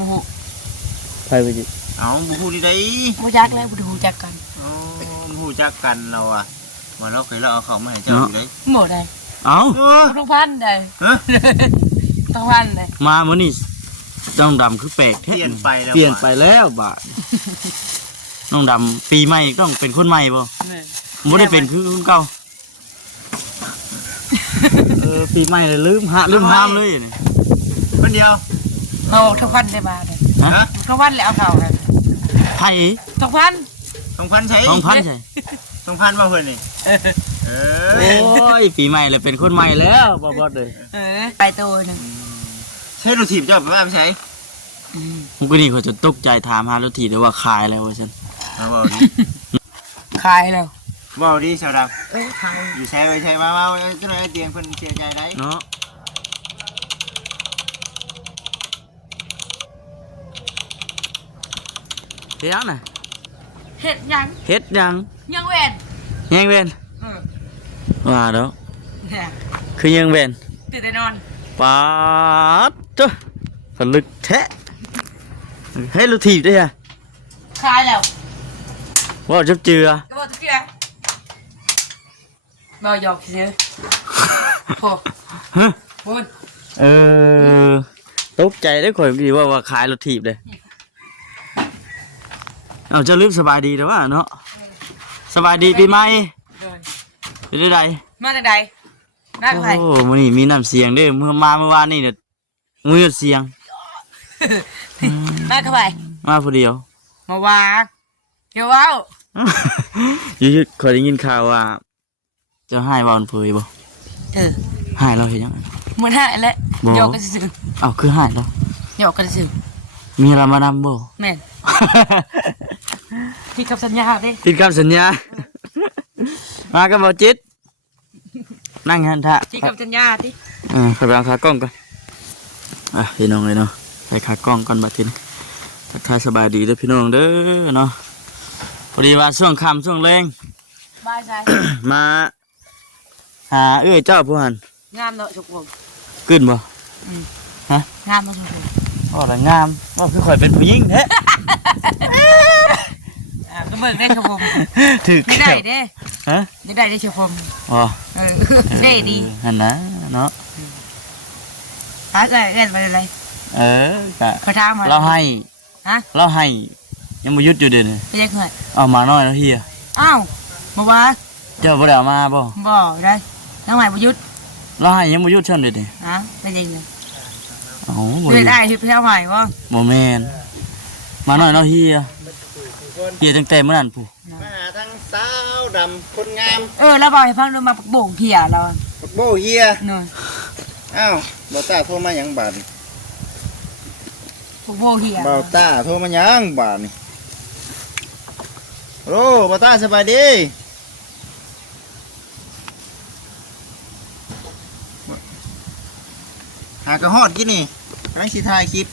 มู ไปไปจิเอาบูฮูดีได้มูจักแล้วบูฮูจักกันบูฮูจักกันเราอ่ะว่าเราเคยเราเอาเขามาให้เจ้าอยู่ได้หมดเลยเอาต้องพันเลยต้องพันเลยมามื้อนี้น้องดำคือแปลกเปลี่ยนไปแล้วบาดน้องดำปีใหม่ต้องเป็นคนใหม่บ่บ่ได้เป็นคือคนเก่าปีใหม่เลยลืมห้ามเลยนี่คนเดียวเอาทุกพันได้มาเลยทุกพันแล้วเอาเขาเลยไผทุกพันใช่2,000บ่เพิ่นนี่โอ้ยปีใหม่เลยเป็นคนใหม่แล้วบ่เลยไปตัวนึงใช่รถถีบเจ้าไปใช้ผมก็นี่เขาจะตกใจถามหารถถีบด้วยว่าขายแล้วว่าซั่นบ่ดีขายแล้วบ่ดีสาวดำขายอยู่ใช้ไว้ใช้มาจังได๋เตียงเพิ่นเสียใจได้เนาะเฮ็ดยังน่ะเฮ็ดยังยังเว้นยังเว้นว่าเด้อคือยังเว้นตื่นแต่นอนปาดจ้ะผลึกแท้ให้รถถีบได้ฮะขายแล้วว่าจับเจือก็บอกจับเจือบ่หยอกซื้อโอ้พูดตกใจได้ข่อยดีว่าขายรถถีบเลยเอาจะลืมสบายดีแต่ว่าเนาะสบายดีปีใหม่เป็นได้ไดมาจากใดมาจากไหนโอ้มื้อนี้มีน้ำเสียงเด้อเมื่อวานนี่เนี่ยมือเสียงมาเข้าไปมาผู้เดียวมาว่าเดี๋ยวว้าวยืดเคยได้ยินข่าวว่าจะให้วอนเผยบ่ให้เราเห็นยังมันให้แล้วโยกกันซื่อเอาคือให้แล้วโยกกันซื่อมีอะไรมานำบ่แม่นติดคำสัญญาดิติดคำสัญญามากับบ่จิตนั่งหันท่าติดคำสัญญาดิขอไปเอาขากล้องก่อนพี่น้องเลยเนาะใส่ขากล้องก่อนบัดทีนี้ทักทายสบายดีเด้อพี่น้องเด้อเนาะพอดีว่าช่วงค่ำช่วงแรงมาหาเจ้าผู้หันงามเนาะชุกผมขึ้นบ่ฮะงามเนาะชุกผมละงามว่าคือข่อยเป็นผู้หญิงแท้ก็เบิ่งได้ชุกผมถือได้เด้ฮะได้ชุกผมได้ดีหันนะเนาะหาอะไรเงินไปเลยเขาถามมาเราให้เราให้ยังมายุดอยู่เด่นไม่ใช่เงินเอามาน้อยแล้วเฮียอ้าวมาว่าเจ้าบ่ได้เอามาบ่ได้แล้วไงประยุทธ์เราให้ยังมายุดชั่นเด็ดไม่จริงเลยเลยได้ที่แพ้ใหม่ว่าโมเมนมาน้อยแล้วเฮียตั้งแต่เมื่อนั้นผู้มาหาทั้งสาวดำคนงามแล้วบอกให้พังเรามาปักโบ่งเพียเราปักโบ่เฮียหน่อยอ้าวบ่าวต้าโทรมาหยังบาดนี่ปักโบเฮียบ่าวต้าโทรมาหยังบาดนี่โอ้บ่าวต้าสบายดีหากระหอดกินนี่กำลังสิถ่ายคลิป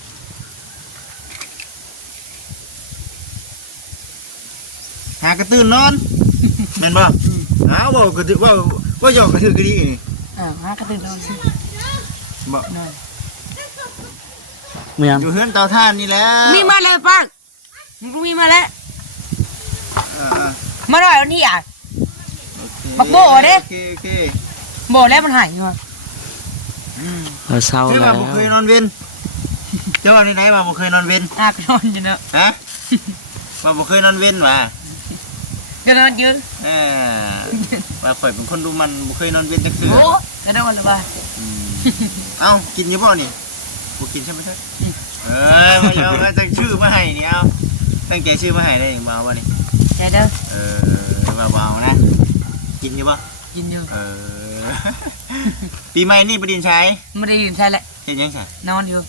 หากระตื่นนอนแม่นบ่อ้าวบ่กระตื่นว่าหยอกกระตื่นกระดิ่งนี่หากระตื่นนอนสิบ่เมียอยู่เฮือนเตาถ่านนี่แหละมีมาแล้วป้ามีมาแล้วมาหน่อยวันนี้บักโบเด้โบแล้วมันหายอยู่เศร้าแล้วบ่เคยนอนเว้นเจ้านี่ไหนบ่เคยนอนเว้นก็นอนอยู่เนาะฮะบ่เคยนอนเว้นว่ะก็นอนเยอะว่าข่อยเป็นคนดูมันบ่เคยนอนเว้นจักเทื่อโอ้ก็นอนแล้วบ่เอ้ากินอยู่บ่นี่บ่กินใช่มั้ยครับมาเอาตั้งชื่อมาให้นี่เอาตั้งใจชื่อมาให้ได้บ่บ่นี่ได้เด้อเบาๆนะกินอยู่บ่กินอยู่ปีใหม่นี่บ่ดินใช้ไม่ได้ยินใช่แหละเฮ็ดยังไงนอนอยู่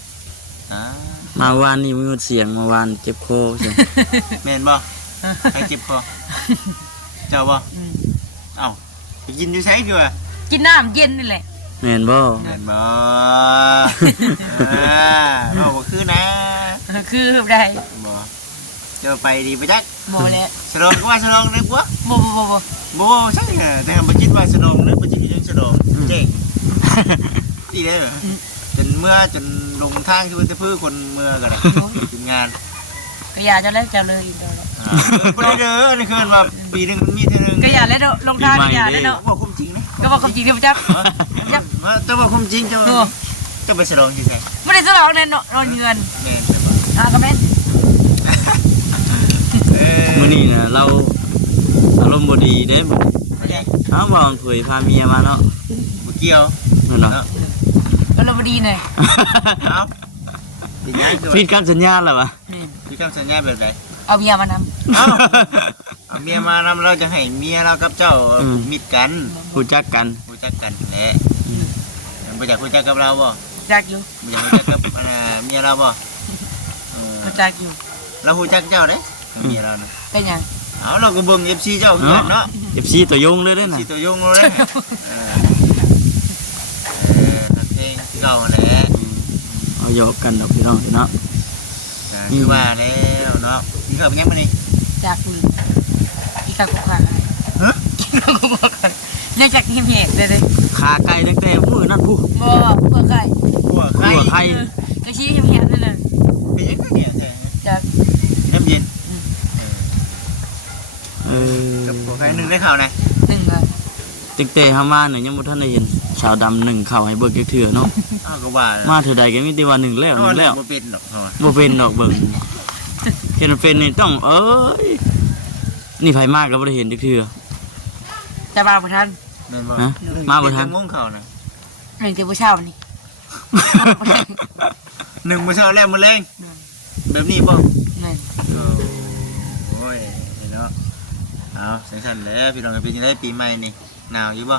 มาวานนี่มีเสียงมาวานเจ็บคอใช่แม่นบ่ใครเจ็บคอเจ้าบ่เอ้าไปกินอยู่ใช้คือว่ากินน้ำเย็นนี่แหละแม่นบ่บ่คือนะคือได้บ่เจ้าไปดีไปจักบ่แล้วสนองก็ว่าสนองนึกว่าบ่ใช่แต่บ่คิดว่าสนองนึกบ่คิดยังสนองเจ๊งอีได้เหรอ จนเมื่อจนลงทางที่จะพื้นคนเมื่อกันเลยถึงงาน ก็อย่าจะเล่นจะเลยอีกเด้อ ไม่ได้เด้อในคืนมาปีหนึ่งมีทีนึง ก็อย่าเล่นลงทางก็อย่าเล่นเนาะ บอกความจริงนะ ก็บอกความจริงที่พระเจ้า จะบอกความจริงจะไปฉลองที่ไหน ไม่ได้สลองเน่นนอนเงิน แม่ ก็แม่น มื้อนี้น่ะเราอารมณ์บ่ดีเด้มื้อนี้เอ้าบ่เผยพาเมียมาเนาะ บุเกี่ยว นั่นเนาะ ก็เราดีหน่อย เอาปีนี้คือ ผิดคำสัญญาแล้ววะ พี่คำสัญญาแบบไหน เอาเมียมาน เอาเมียมานำเราจะให้เมียเรากับเจ้ามิดกัน รู้จักกัน รู้จักกันแหละไม่อยากรู้จักกับเราบ่ ำจักอยู่ ไม่อยากรู้จักกับเมียเราบ่ จักอยู่ เรารู้จักเจ้าเด้เมียเรานะ เป็นยัง เอาเราก็เบิ่ง FC เจ้าเพื่อนเนาะ FC ตัวยงเลยเด้อน่ะ สีตัวยงเลยนั่นเองที่เก่าแหละ เอาหยอกกันดอกพี่น้องเนาะ คือว่าแล้วเนาะพี่เก่าเป็นยังไงนี่ จักอยู่อีกกับกูขาดยังจักหิมเหตุเลย ขาไก่ตั้งแต่มื้อนั้นผู้ บ่เพื่อใคร หัวไข่ หัวไข่ ก็ชี้หิมเหตุนั่นเลย เป็นยังไงเนี่ยแท้ จัก น้ำเย็น เออ กับหัวไข่หนึ่งได้ข่าวนะ หนึ่งเลย ตั้งแต่เฮามาเนี่ยยังบ่ทันได้เห็นชาวดำหนึ่งเข้าให้เบิกจักเทื่อเนาะ อ้าวก็ว่า มาเทื่อใดก็มีแต่ว่าหนึ่งแล้วหนึ่งแล้ว บ่เป็นหรอก บ่เป็นดอกเบิ่งเห็นมันเป็นนี่ต้องเอ้ยนี่ไผมากก็บ่ได้เห็นจักเทื่อ จะมาประทัน แม่นบ่ ฮะมาบ่ทัน งงข่าวนะ หนึ่งเจ้าผู้เช่านี่ หนึ่งมื้อเช้าแล้วมื้อแรงแบบนี้บ่ นี่ โอ้ยเนาะเอาสั่นๆแล้วพี่น้องเป็นจังได๋ปีใหม่นี่หนาวอยู่บ่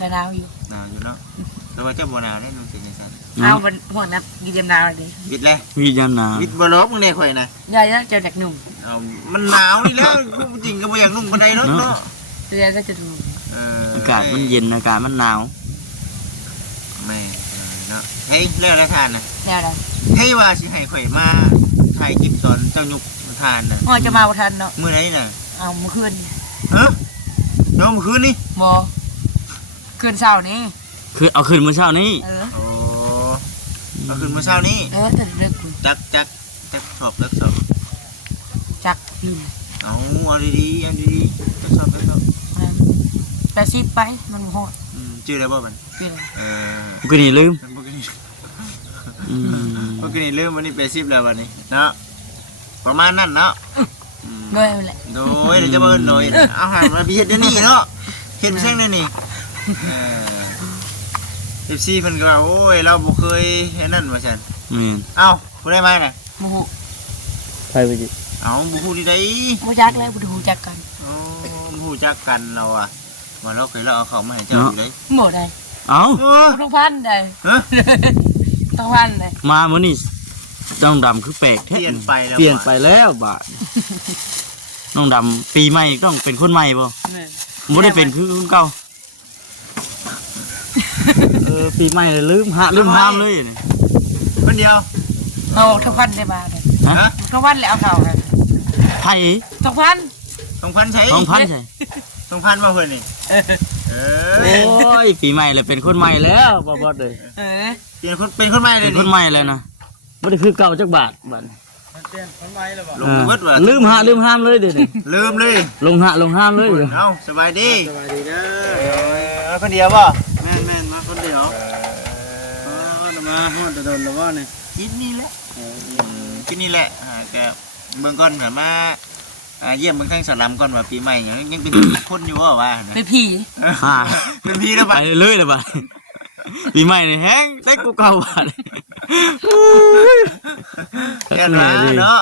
จะดาวอยู่ หนาวอยู่เนาะแต่ว่าเจ้าบ่หนาวได้มันเป็นจังซั่น เอาบนหัวนับกินเต็มดาวเลย วิทย์แล้ว วิญญาณหนา วิทย์บ่ลบมึงแน่ข่อยนะ ยายจะเจอเด็กหนุ่ม เอามันหนาวนี่แล้วกูจริงก็บ่อยากนุ่งปานใดเนาะเนาะ เรียนก็จะดู อากาศมันเย็นอากาศมันหนาว แม่เนาะเฮ้ยเลิกแล้วทานน่ะ แนวอะไร เฮ้ยว่าสิให้ข่อยมาถ่ายคลิปตอนเจ้ายุกทานน่ะ พ่อจะมาประทันเนาะ มื้อไหนน่ะ เอาเมื่อคืน ฮะเนาะเมื่อคืนนี่ บ่คืนเช้านี้ คือเอาคืนมื้อเช้านี้ เออ โอ้เอาคืนมื้อเช้านี้ แต่เลิก จักสอบจักสอบ จักอยู่ เอาดีๆจักสอบจักสอบ 80ไปมันโหด ชื่ออะไรบ่มัน เป็น ก็นี่ลืม พวกนี้ อืม พวกนี้ลืมวันนี้ไป10แล้ววันนี้เนาะประมาณนั้นเนาะ ด้วยแหละ โดยเดี๋ยวจะเบิ่นโดยเอาหารมาพิเศษเดี๋ยวนี้เนาะเห็นเช่นนี่FC เพิ่นก็ว่าโอ้ยเราบ่เคยเห็นนั่นว่าซั่น นี่ เอ้าผู้ได้มาน่ะ โมโห ไปไปจิ เอ้าบ่ฮู้ดีได้ บ่จักแล้วบ่ดูจักกัน โอ้บ่ฮู้จักกันเราอ่ะว่าเราเคยเราเอาเขามาให้เจ้าอยู่ได้ หมดได้ เอ้า ต้องพันได้ ฮะ ต้องพันได้ มามื้อนี้น้องดำคือแปลกแท้ เปลี่ยนไปแล้ว เปลี่ยนไปแล้วบาดน้องดำปีใหม่ต้องเป็นคนใหม่บ่บ่ได้เป็นคือคนเก่าปีใหม่เลยลืมห้ามเลยนี่ คนเดียว เอาทุกพันได้มาเลย ฮะ ทุกพันแล้วเอาเขากัน ไผ ทุกพัน 2,000ใช้ 2,000ใช่ 2,000บ่เพิ่นนี่เอ โอ้ยปีใหม่เลยเป็นคนใหม่แล้วบ่เลย เออ เป็นคนใหม่เล เป็ ย นคนใหม่แล้วนะบ่ได้คือเก่าจักบาทบัด ลงเบิดว่ะ ลืมห้ามเลยเดี๋ยวนี้ ลืมเลย ลงห้ามเลย เอ้าสบายดี สบายดีเด้อ คนเดียวบ่ แม่นมาคนเดียวมาฮอดโดนแล้วว่านี่ กินนี่แหละกินนี่แหละแกเบิ่งก่อนแบบมาเยี่ยมเบิ่งทางสลัมก่อนว่าปีใหม่ยังเป็นคนอยู่ว่า เป็นผี เป็นพี่แล้ว ไป บัด เลยเลยบัดปีใหม่นี่แฮงได้กูเก่าบาด แกนะเนาะ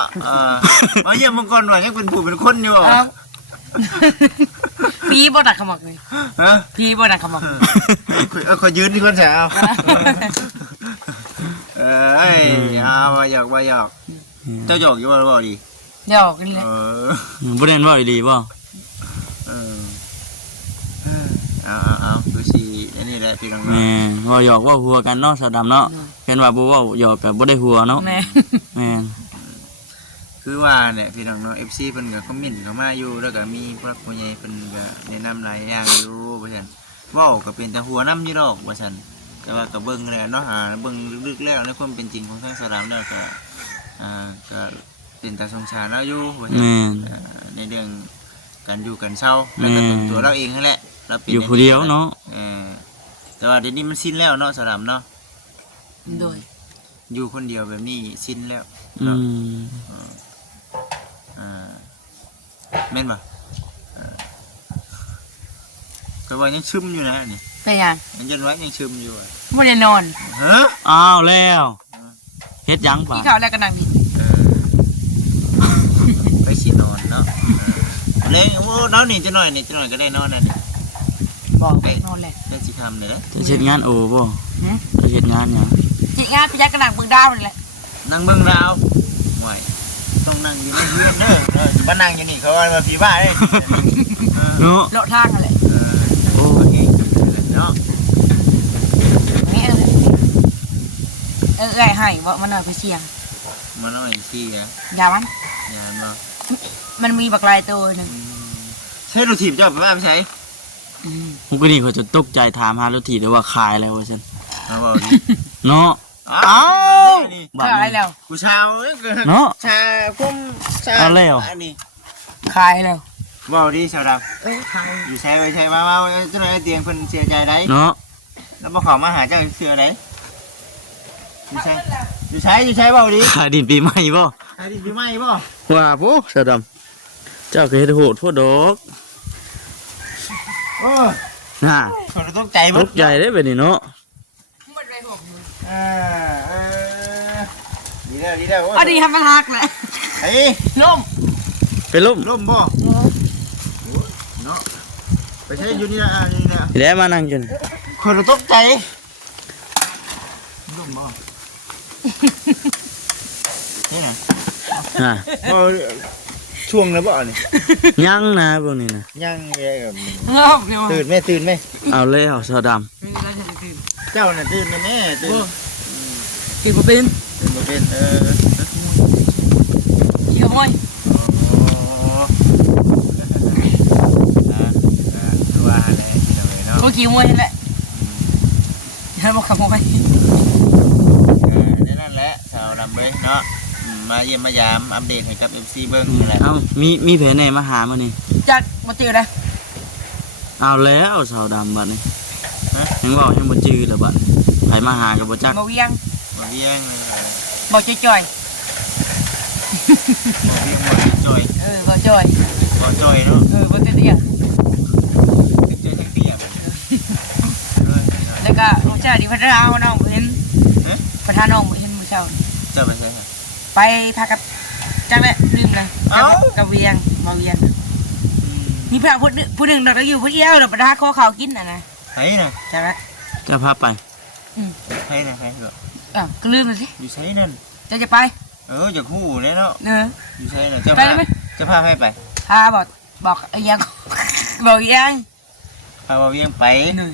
มาเยี่ยมเบิ่งก่อนว่ายังเป็นผู้เป็นคนอยู่ เอาผีบ่ดักขมักเลย ฮะ ผีบ่ดักขมัก ขอยืนที่คนแสเอาเอ้ยว่าหยอกเจ้าหยอกอยู่บ่ดี หยอกนี่แหละ บ่ได้ว่าอีหลีบ่ เอาคือสิอันนี้แหละพี่น้อง แม่ว่าหยอกว่าหัวกันเนาะสาวดำเนาะเห็นว่าบ่เว้าหยอกก็บ่ได้หัวเนาะ แม่ แม่น คือว่าเนี่ยพี่น้องเนาะ FC เพิ่นก็คอมเมนต์เข้ามาอยู่แล้วก็มีผู้หลักผู้ใหญ่เพิ่นก็แนะนำหลายอย่างอยู่ว่าซั่นเว้าก็เป็นแต่หัวน้ำอยู่ดอกว่าซั่น แต่ว่าก็เบิ่งแล้วเนาะเบิ่งลึกๆแล้วในความเป็นจริงของทางสลามแล้วก็ก็เป็นตาสงสารเราอยู่ว่าซั่น แม่น ในเรื่องการอยู่กันเศร้าแล้วก็เป็นตัวเราเองนั่นแหละเราเป็น อยู่ผู้เดียวเนาะ แต่ว่าเดี๋ยวนี้มันสิ้นแล้วเนาะสลามเนาะ โดย อยู่คนเดียวแบบนี้สิ้นแล้ว อื เนาะ ม แม่นป่ะก็ว่ายังซึมอยู่นะนี่ เป็นยัง มันยันไว้ยังซึมอยู่ ไม่ได้นอน ฮะ อ้าวแล้วเฮ็ดหยังป่ะ พี่เขาวแล้วก็นั่งดิ ไปสินอนเนาะเลยโอ้น้องนี่จะหน่อยก็ได้นอนนะนี่ บอกไปนอนแหละ ได้สิทำเลยนะ จะเฮ็ดงานโอบ่จะเฮ็ดงานหยัง จิงานพี่ยักษ์ก็นั่งเบิ่งดาวนี่แหละ นั่งเบิ่งดาวห่วยต้องนั่งอยู่ในเรือนเด้อมานั่งอยู่นี่เขาว่ามาผีบ้าเด้ เนาะ เลาะทางนั่นแหละ โอเคเนาะ นี่ไอ้ให้ว่ามันหน่อยไปเสี่ยง มันน้อยสิอ่ะ อย่ามัน อย่ามา มันมีบักลายตัวหนึง ใช้รถถีบเจ้าไปบ้านไปใช้ ผมก็นี่เขาจะตกใจถามหารถถีบได้ว่าขายแล้วว่าซั่น มาบอกดิ เนาะ อ้าวนี่ บัด ขาย นี้ แล้ว กูชาวเ เนาะ ชาคุ้มชา เอาแล้ว อันนี้ ขายแล้ว บอกดิชาวดำอยู่ใช้ไปใช้มาเจ้าหน่อยเตียงเพิ่นเสียใจได้ เนาะ แล้วมาขอมาหาเจ้าเสือได้อยู่ใช้เปล่าดิ ขายดินปีใหม่บ่ หาดิพี่ไม่บ่ ว่าบ่สะดำเจ้าก็เฮ็ดโหดพวกดอก โอ้ น่ะ เขาต้องใจ ต มั้ กใจได้แบบนี้เนาะ ดีแล้ว อันนี้ทำมันหักแหละ ไอ้ ล่ม ไปล่ม ร่มบ่เนาะไปใช้อยู่นี่นะนี่นะ ทีแล้วมานั่งจน คนเราตกใจร่มบ่นี่นะ น่ะ บ่ช่วงแล้วบ่นี่ ยังนะพวกนี้นะ ยังแย่กับ ล่มอยู่ ตื่นไหม เอาแล้วสะดำ มีอะไรจะตื่น เจ้าน่ะตื่นแม่ตื่น ตื่นมาเป็น ตื่นมาเป็นขี้ขโมย คือว่าอะไรเนาะ ก็ขี้ขโมยนั่นแหละอย่าบอกขโมย นั่นแหละชาวดำเบ้เนาะมาเยี่ยมมายามอัปเดตให้กับ FC เบิ้งนั่นแหละ เอ้ามีแผลไหนมาหามื้อนี้ จักมาตื่นเลย เอาแล้วสาวดำบัดนี้ยังบอกยังบ่จื้อแล้วบัดไผมาหาก็บ่จัก มาเวียง มาเยี่ยงเลย บอกจ่อย มาเยี่ยงมาจอย บอกจ่อย มาจอยเนาะ บอกเตี้ย จอยทั้งเปียก แล้วก็ลูกชายที่พัฒนาเอาน้องเห็นพัฒนาน้องเห็นมือเช้า เจ้าไปใช่ไหม ไปพากับจังเลยลืมเลยกับเวียงมาเวียงนี่พาผู้หนึ่งเราอยู่ผู้เดียวเราไปหาข้อข่าวกินนะ ใช่น่ะ จังเลย จะพาไป ใช่น่ะใช่เหรอ ก็ลืมเลยสิ อยู่ใช่นั่น จะไป อยากหู้เลยเนาะ เนอะ อยู่ใช่น่ะเจ้า ไป พา เลยไหม เจ้าพาให้ไป พาบอกยัง บอกยัง พามาเยี่ยงไป หนึ่ง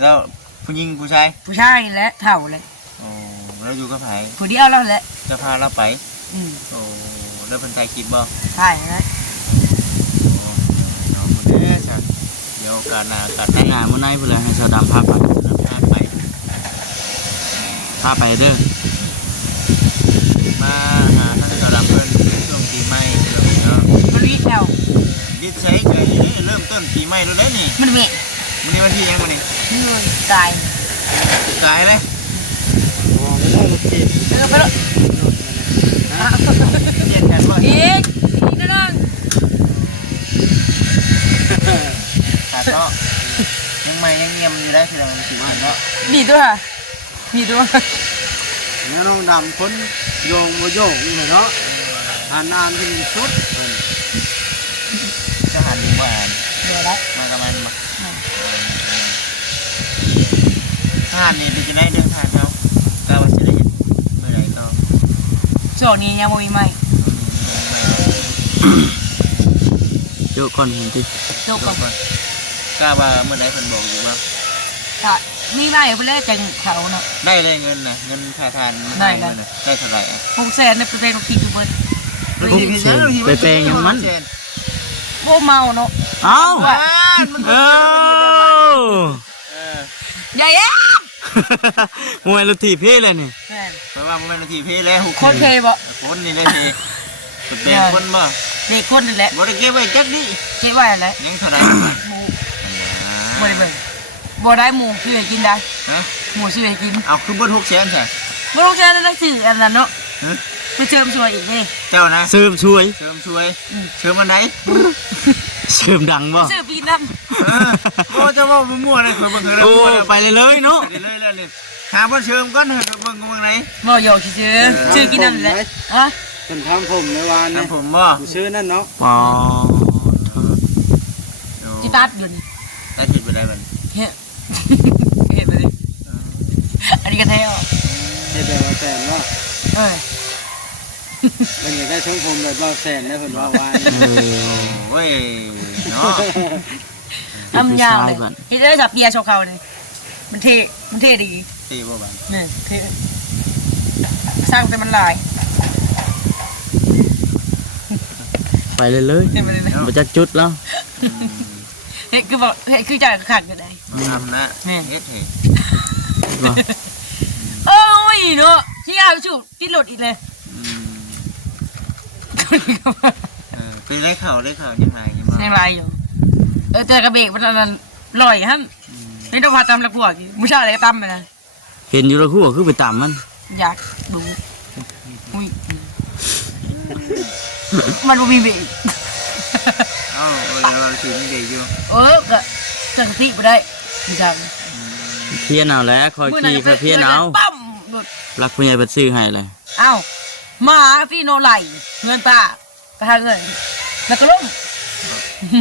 แล้วผู้หญิงผู้ชาย ผู้ชายและเถ่าเลย โอ้แล้วอยู่กับไผ ผู้เดียวแล้วแหละ จะพาเราไปโอ้แล้วเป็นไทยคลิปบ่ ใช่แล้ว เอาหมดแล้วจ้ะเดี๋ยวการนาการ ไปหามื้อไหนพุ่นแหละให้สาวดำพาไป พาไป พาไปเด้อ มาหาท่านกระดำเพิ่นช่วงปีใหม่เนาะ มันวิ่งแล้ว ดิใช้เกิดเริ่มต้นปีใหม่แล้วนี่ มันเมะ มันนี้วันที่ยังมันนี่ ตาย กายเลย ไปแล้ว เย็นกันบ่ อีกนึง ขาดเนาะยังไม่ยังเงียบอยู่ได้ทีละปีใหม่เนาะ มีตัวมีตัว เนี่ยน้องดำคนโยงมาโยงนี่เนาะอ่านที่มันสุด จะหันมาอ่าน เดี๋ยวแล้ว มากับมันมาทหารนี่จะได้เดินทางเขาก้าวจะได้เมื่อไหร่ก็ โซนี้ยังไม่ไหม โยกก่อนเห็นติ โซก่อน กล้าว่าเมื่อไหร่คนบอกอยู่ว่า ถ้ามีไหมเพื่อจังเขาเนาะ ได้เลยเงินนะเงินค่าทาน ได้ เงินน่ะได้เท่าไหร่อ่ะ 600,000ในประเทศที่ทุกคน ไปแปลงยังมัน โบเมาเนาะ เอ้า ว้านมัน เอ้า เออ ใหญ่เอ๊ะ มวยรถถีบเพ่เลยนี่ แม่น เพราะว่ามันเป็นทีเพแล้ว คนเทบ่ คนนี่เลยทีเป็นคนบ่ เด็กคนนี่แหละ บ่ได้เก็บไว้จักดิ เก็บไว้แหละ ยังเท่าไหร่ หมูบ่ได้เบิ่งบ่ได้หมูซื้อให้กินได้ ฮะ หมูซื้อให้กิน เอาคือบ่ทุกแสนใช่ บ่ต้องใช้หนังสืออันนั้นเนาะไปเชิมสวยอีกเด้ เจ้านะ เสริมช่วย เชิมช่วยเชิมอันไหน เสริมดังบ่ ซื้อปีนั้น โอ้เจ้าว่ามั่วเลยคือเบิ่งคือ โอ้ มั่วเลย ไปเลยเนาะ ไปเลยเลยหาบ่เชิมก่อนเบิ่งเบิ่งไหน บ่หยอกซื่อๆซื้อกินนั่นแหละฮะ เพิ่นทำผมในวานนี่ น้ำผมบ่ ชื่อนั่นเนาะ อ๋อ จิตัดอยู่นี่ ได้ผิดไปได้บัด เฮ้ยเห็นบ่ดิอันนี้ก็แท้อ่ะ เฮ็ดแบบว่าแสนว่า เออ เพิ่นอยากได้ช่องผมแบบว่าแสนได้เพิ่นว่าวาน เออ โอ้ยเนาะ ทำยาวเลยเฮ็ดได้จับเบียร์โชว์เขาเลยมันเท่ดี ตีบ่บัด นี่เท่สร้างแต่มันหลาย ไปเลยเลย เห็นบ่ดิ มาจากจุดแล้ว เฮ็ดคือบอกเฮ็ดคือจ่ายขาดกันได้ ทำนะเฮ็ดเฮ้ โอ้ยเนาะที่เอาชูติดรถอีกเลย เป็นได้ข่าวยังไงยัง ยังไรอยู่แต่กระเบกมันนั้นลอยฮั่นนี่ต้องพาตำละพวกมุชาอะไรก็ตำไปนะ เห็นอยู่แล้วคู่ก็คือไปตามมัน อยากดูอุ้ยมันบ่มีเบรก เอ้าเราถือไม่ได้อยู่ ก็สติบ่ได้ดิฉัน เพี้ยนเอาแล้วคอยขี่คอยเพี้ยนเอา ปั๊มหลุด รักผู้ใหญ่บัดซื้อให้เลย เอ้ามาพี่โนไหลเงินป้าไปหาเงินแล้วก็ลง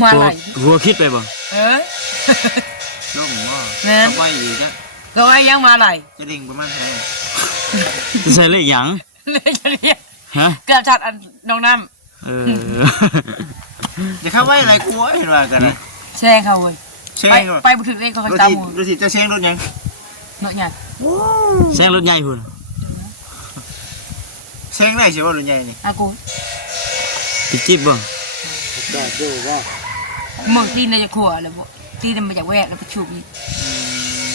มาไหล หัวคิดไปบ่ ล่มว่า แม่น ไว้อยู่จ้ะ ก็ไอ้ยังมาไหล จะดิ่งประมาณเท่าไหร่ จะใส่เลขหยัง เลยจะเรียก ฮะ เกือบชัดอันน้องน้ เออ จะเข้าไว้อะไรกลัวเห็นว่ากันนะ ำแซงเขาเว้ย เช่ ไป ง ไปบุถึงเองเขา รถ ตาม สิ หมู รถสิจะเช่งรถยัง เนาะใหญ่ แซงรถใหญ่พุ่น เช่งได้ใช่ป่ะรถใหญ่นี่ อากู ติดจิ๊บบ่ จอดอยู่ว่า เมืองตีนในจะขัวเลยบ่ตีนมาจากแวกแล้วไปชูบอีก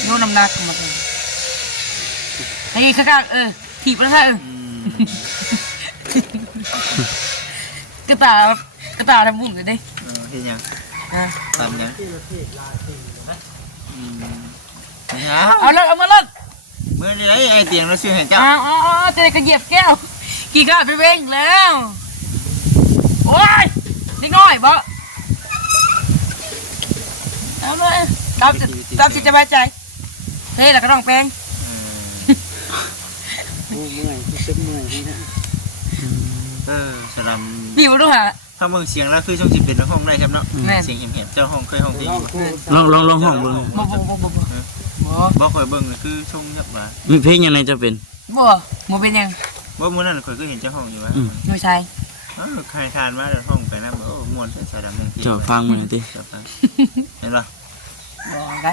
โยนน้ำหนักมาเลยไอ้ข้างๆถีบแล้วใช่กระตาทำบุญเลยดิ เห็นยัง อ่ะ ตามยังนะ เอาเลยเอามาเลย เมื่อนี้ไอ้เตียงเราซื้อให้เจ้า เจะกระเหยียบแก้วกี่ก้าวไปเว้งแล้วโอ้ยนิดหน่อยบ่เอาเลยตามจิตสบายใจเฮ้ยแล้วก็ต้องแปลง ผู้เมื่อยผู้ซึมเมื่อยนี่นะ สลัม นี่มาดูหะ ถ้าเมืองเสียงแล้วคือช่องจิตเป็นห้องได้ครับเนาะเสียงเห็บเจ้าห้องเคยห้องเพลง ลองห้องเบิ่ง บ่ บ่เคยเบิ่งคือช่องยับว่า มีเพลงยังไงจะเป็น บ่เป็นยัง ว่ามื้อนั้นเคยก็เห็นเจ้าห้องอยู่ว่า ดูชาย ใครทานมาเดี๋ยวห้องไปนะโอ้ม่วนใส่ดำนึงที เจ้าฟังมันหน่อยติ เห็นป่ะ บ่ได้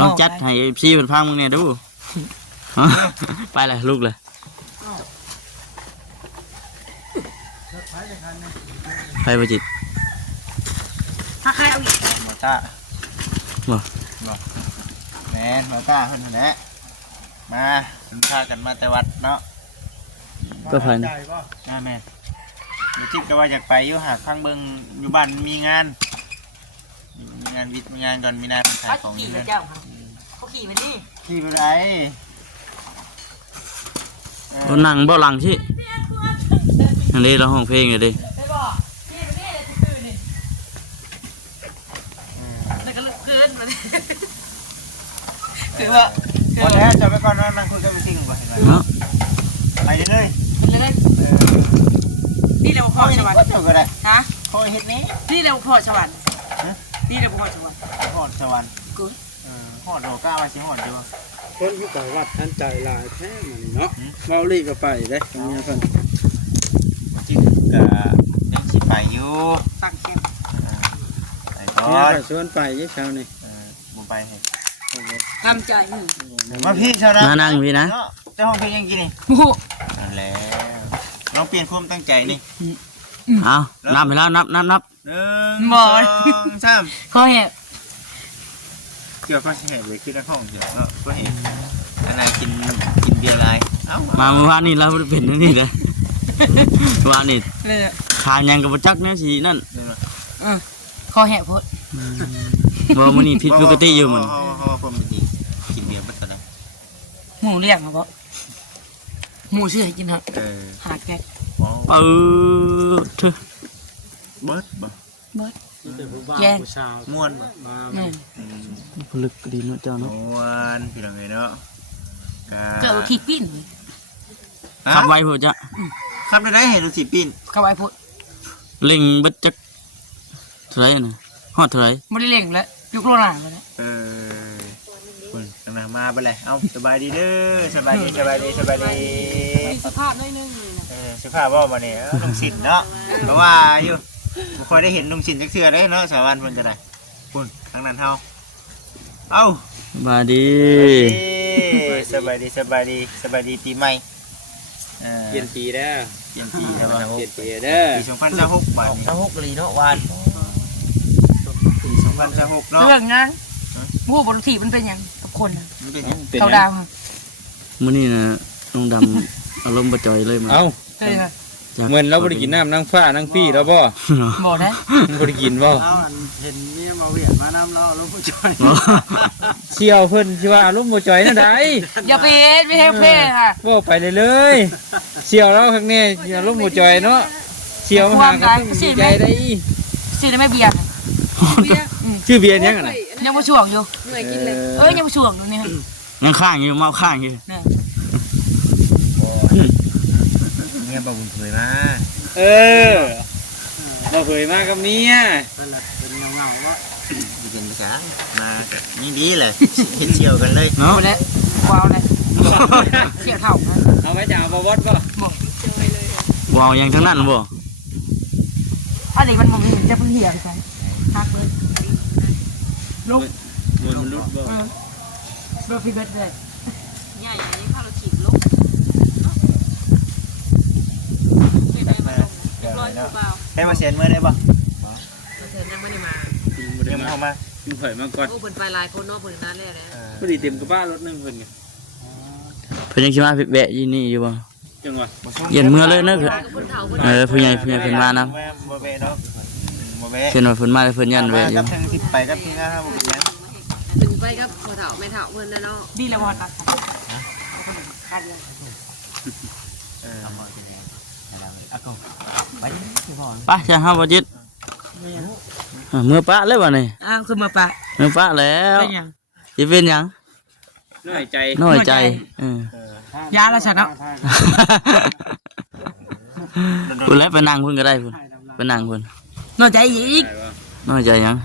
ลองจัดให้พี่เพิ่นฟังมึงเนี่ยดูไปเลยลูกเลยไปบ่จิต ถ้าใครเอาอีก มาต้า บ่ แม่นมาต้าเพิ่นนั่นแหละมาเพิ่นพากันมาแต่วัดเนาะ ก็พัน แม่อยู่จิ๊บก็ว่าอยากไปอยู่หาข้างเบิ่งอยู่บ้านมีงานวิทย์มีงานก่อนมีนาเป็นขายของอยู่เลย เขาขี่มานี่ ขี่ไปไหน บ่นั่งบ่หลังที่อันนี้เราห้องเพลงอยู่ดิ ไปบ่ขี่มานี่เลยซื่อๆนี่แล้วก็ลึกเกินมาคือว่า วันนี้จะไปก่อนนะนั่งคุยกันไปจริงก่อน เนาะ ไปเลย เลยนี่เราพ่อชวัน เจ้าก็ได้ ฮะ คอยเฮ็ดนี้ นี่เราพ่อชวันนี่เราพ่อชวัน หอดสวรรค์ กู หอดโลก้าว่าสิหอดอยู่ คนที่ไปวัดท่านใจหลายแท้มันเนาะเมาลีก็ไปได้ตรงนี้เพิ่น จิ๊บก็ยังสิไปอยู่ ตั้งแคมป์ ไปก่อ เนี่ย น ก็ชวนไปยี่เช้านี่ บ่ไปให้ ทำใจ มาพี่ชาว มานั่งพี่นะ เจ้าห้องเพลงยังกินนี่ โอ้โห นั่นแหละน้องเปลี่ยนความตั้งใจนี่ เอานับไปแล้วนับ 1 2 3 เขาเห็น เกี่ยวก็สิเห็นไว้คือในห้องเดี๋ยวเนาะก็เห็น อันนั้นกินเบียร์อะไรเอ้า มาเมื่อวานนี่เราบ่ได้เป็นอย่างนี้เลยว่านี่ เลย ทานยังกับบ่จักเนี่ยสินั่น คอแหบโพด บ่มื้อนี้ผิดปกติอยู่มัน เขาคนเป็นกินเบียร์บัดซะแล้ว หมูเลี้ยงครับหมูซื้อให้กินฮะหาแกะ เออเถอะ เบิร์ดบ่ เบิด แกงสาว ม่วนบ่ แม่น ผลึกก็ดีเนาะเจ้าเนาะ ม่วนพี่น้องเอ้ยเนาะกะ เจ้าที่ปิ้น ขับไว้พุ่นจ้ะ ครับได้เห็นสิปิ้น เข้าไว้โพด เล็งเบิดจักเท่าไหร่น่ะฮอดเท่าไหร่ ไม่ได้เล่งแล้วยกโลหะไปแล้ว คุณกำลังมาไปเลยเอ้าสบายดีเด้อสบายดีสภาพได้นึง สุภาพบ่มาเนี่ยลุงสินเนาะเพราะว่าอยู่บ่ค่อยได้เห็นลุงสินจักเทื่อได้เนาะสาวันเพิ่นก็ได้คุณทางนั้นเฮาเอ้า บาดี สบายดีปีใหม่ เปลี่ยนปีแล้ว เปลี่ยนปีแล้วบ่ เปลี่ยนปีเด้อ ปี2026บาทนี้ 26ลีเนาะวาน ปี2026เนาะ เรื่องนะหมูบนถีมันเป็นยังกับคนน่ะ มันเป็นหยัง เขาดาวค่ะ มื้อนี้น่ะน้องดำอารมณ์บ่จ่อยเลยมา เอ้า เฮ้ยค่ะ เหมือนเราบ่ได้กินน้ำนั่งฟ้านั่งพี่แล้วบ่ บอกนะ มันบ่ได้กินบ่ เอาอันเห็นเมียมาเวียนมานำเราลงผู้จ่อย เชี่ยวเพิ่นสิว่าอารมณ์บ่จ่อยนั่นใด อย่าไปเฮ็ดไม่ให้เพ่ค่ะ บ่ไปเลยเชี่ยวเราข้างนี้อย่าอารมณ์บ่จ่อยเนาะเชี่ยวมาหากันดีใจได้ สิได้ไม่เบียร์ ชื่อเบียร์ยังน่ะ ยังบ่ช่วงอยู่ เหนื่อยกินเลย ยังบ่ช่วงอยู่นี่ ยังข้างอยู่เมาข้างอยู่ เนี่ย เนี่ยบ่บุญเคยมา เออบ่เคยมากับเมีย นั่นแหละเป็นเงาๆว่า สิเป็นภาษามาก็นี่ดีเลยเฮ็ดเชี่ยวกันเลย เนาะ บ่ได้ว้าวเลยเสียเท่านะ เอาไว้จะเอาบ่วอดบ่ ว้าวยังทั้งนั้นบ่ อันนี้มันบ่มีจะเพิ่งเหี่ยวใช่ฮักเลยลุก มันรุดบ่ รถพี่เบิดเลย ใหญ่อันนี้ข้าวเราฉีดลูกไม่ได้มาลงร้อยเปล่า ให้มาเซ็นมื้อได้บ่ เธอยังไม่ได้มา ยังบ่เข้ามา กินเผยมาก่อน โอ้เปิดไฟลายคนนอกเปิดนั้นเลยนะ พอดีเต็มกระบะรถนึงเพิ่นไง เพิ่นยังสิมาแวะอยู่นี่อยู่บ่ จังหวะ เย็นเมื่อเลยเนอะ คนเฒ่าคน ผู้ใหญ่เพิ่นมานํ บ่แวะเนาะบ่แวะ เพิ่นว่าเพิ่นมาแล้วเพิ่นยันแวะอยู่ กับทางที่ไปกับที่งานครับบ่เป็นหยัง เป็นไปกับพ่อเฒ่าแม่เฒ่าเพิ่นนะเนาะ ดีแล้วว่าตัด ไปจ้ะเฮาบ่จิตเมื่อปะเลยบ่นี่ อ้าวคือมาปะ เมื่อปะแล้ว เป็นยัง สิเป็นหยัง น้อยใจ น้อยใจยาละฉันเนาะ พุ่นแล้วไปนั่งพุ่นก็ได้พุ่นไปนั่งพุ่น น้อยใจอีก น้อยใจหยัง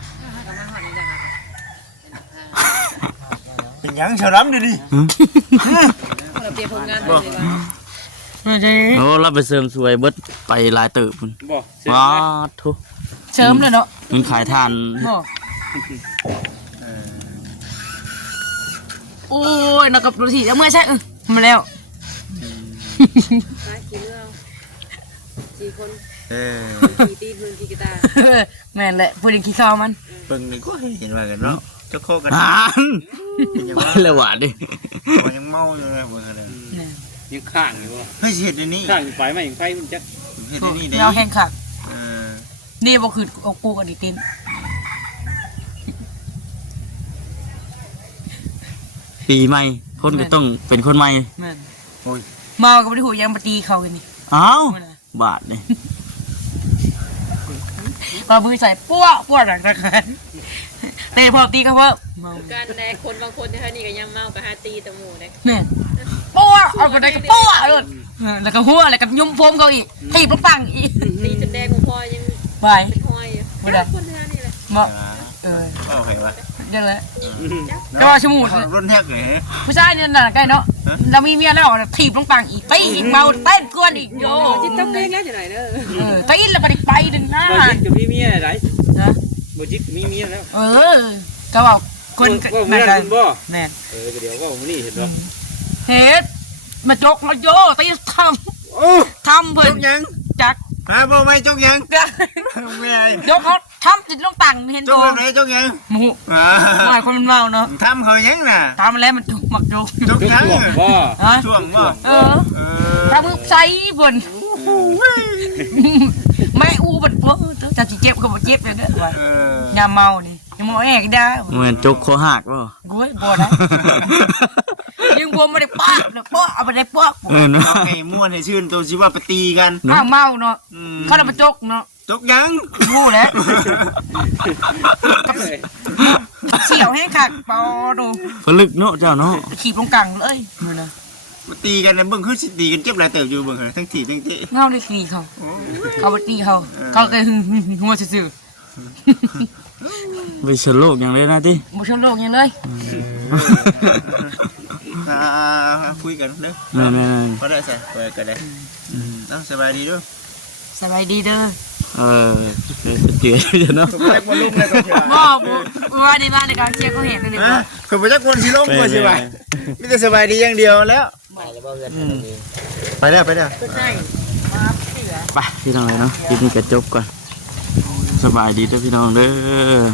เป็นหยังเฉลํดิ เราเตรียมผลงานไปเลยว่า น้อยใจ โอ้เราไปเสริมสวยเบิดไปหลายเติบพุ่น บ่เสีย ว้า นะ ทุ เสริมเลยเนาะ มันขายทาน บอกโอ้ยนักกับรถถีบแล้วเมื่อใช่มาแล้ว ไปกี่เรื่องกี่คน เออ กี่ตีนมือกี่กีตาร์ แม่นแหละพูดถึงขี้ข้าวมัน เบิ่งนี่ก็เห็นว่ากันเนาะเจ้าโคกัน อ่าน เป็นหยัง ไป ว่า เลยหวานดิ บ่ยังเมาอยู่เลยเบิ่งเลย ยังข้างอยู่บ่ เฮ้ยสิเฮ็ดอันนี้ ข้างไปมาอีกไฟมันจัก เฮ็ดอันนี้ได้ เราแห้งขัก เออ นี่บอกคือเอาปูกันดิเต้น ปีใหม่คนก็ต้องเป็นคนใหม่ แม่น โอ้ย เมากับไม่ได้หูยังมาตีเขากันนี่ อ้าวบาทนี่ พอมือใส่ปั้วหลังจากนั้นเตะพอตีเขาเพิ่มเมา การในคนบางคนที่เท่านี้ก็ยังเมากับฮาตีตะหมูนะ แม่นปั้วเอาไปได้ก็ปั้วเลยแล้วก็หัวแล้วก็ยุ่มโฟมเขาอีกถีบลูกปังอีก ตีจนแดงกูพอยัง ไป เป็นห้อยอยู่คนเท่านี้เลย เมาเออ เอาใครวะ นั่นแหละก็ว่าชมูด รุ่นแทกเลย ผู้ชายเนี่ยน่ะใกล้เนาะเรามีเมียแล้วถีบลงปังอีกตีอีกเมาเต้นกวนอีกโย จิตต้องเล่นแล้วจะไหนเด้อ ตีแล้วไปไปดึงหน้า บ่จิตกับมีเมียได้ นะ บ่จิตกับมีเมียแล้ว ก็บอกคน ว่าเมียคุณบ่ แม่น เดี๋ยวว่ามื้อนี้เห็นบ่ เฮ็ดมาจกมาโยตีทำเพิ่นจัก บ่ไม่จกยังแม่ ยกเขาทำจิตลงตังเห็น จ ตั ก ว แบบไหนจกยัง หมูหมายคนมันเมาเนาะ ทำเขายังน่ะ ทำมาแล้วมันถูกหมักโจก จกยัง บ่ ฮะ ช่วงบ่ เออทำมือใส่บนแม่อูบัดปุ๊บจะจีเจ็บก็บ่เจ็บเลยเนี่ยว่ายาเมานี่ยาเมาแอกได้ เหมือนจกคอหักบ่ กุ้ยบ่ได้ยังบ่ไม่ได้ป้าเลยป้าเอาไปได้ป้า เออเนาะ เอาให้ม่วนให้ชื่นตัวสิว่าไปตีกัน ข้าวเมาเนาะเขาเอาไปจกเนาะ จกยัง รู้แล้วเสี่ยวให้คักเปาดู ผลึกเนาะเจ้าเนาะ ขี่ลงกลางเลยมือนะ มาตีกันนะเบิ่งคือสิตีกันเจ็บหลายเติบอยู่เบิ่งเหรอทั้งตีทั้งเตะ เงาได้ขี่เขาเขาไปตีเขาเขาก็หัวซื่อ ไปเชื้อโรคอย่างเลยนะติ ๆบ่ชนโลกยังเลย คุยกันเด้อ แม่น ก็ได้ใส่คุยกันได้ต้องสบายดีด้วย สบายดีเด้อ ๆเจืออยู่เนาะ ผมไม่มาลุ่มเลยก็เชียว บ่ว่าได้บ้านในการเชียร์เขาเห็นเลย ผมไม่จักคนสิลุ่มก็สิบายมีแต่สบายดีอย่างเดียวแล้วไปแล้วไปแล้ว ใช่ ไปพี่น้องเลยเนาะคลิปนี้ก็จบก่อนสบายดีเด้อพี่น้องเด้อ